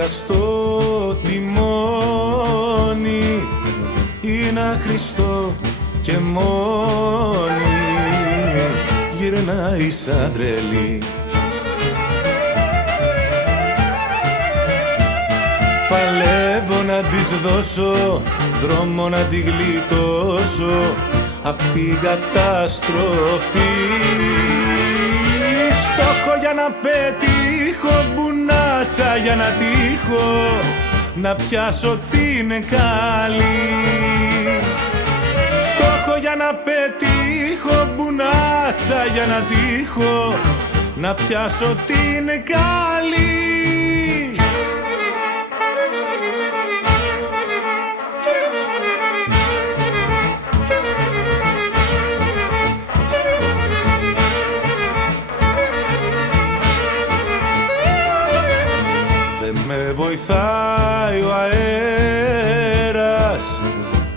ξεχαστό τιμόνι είναι άχρηστο και μόνη γυρνάει σαν τρελή. Παλεύω να της δώσω δρόμο να τη γλιτώσω απ' την καταστροφή. Στόχο για να πετύχω, μπουνάτσα για να τύχω, να πιάσω την καλή. Στόχο για να πετύχω, μπουνάτσα για να τύχω, να πιάσω την καλή. Με βοηθάει ο αέρας,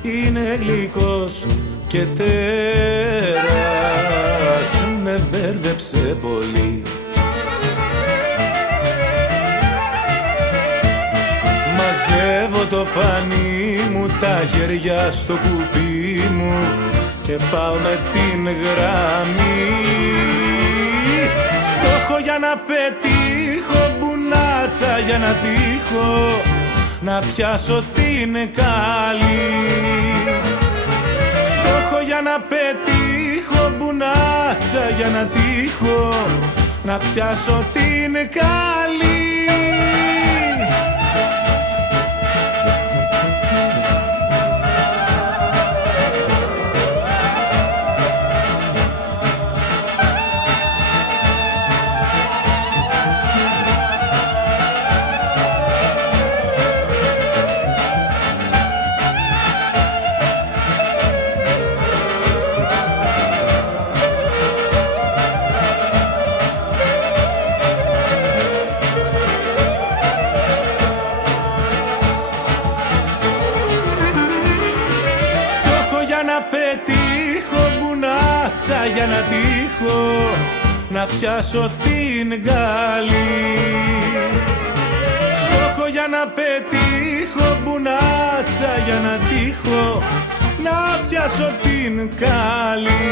είναι γλυκός και τέρας, με μπέρδεψε πολύ. Μαζεύω το πανί μου, τα χέρια στο κουπί μου και πάω με την γραμμή. Στόχο για να πετύχω, μπουνάτσα για να τύχω, να πιάσω την καλή. Στόχο για να πετύχω, μπουνάτσα για να τύχω, να πιάσω την καλή. Να πετύχω, μπουνάτσα για να τύχω, να πιάσω την καλή. Στόχο για να πετύχω, μπουνάτσα για να τύχω, να πιάσω την καλή.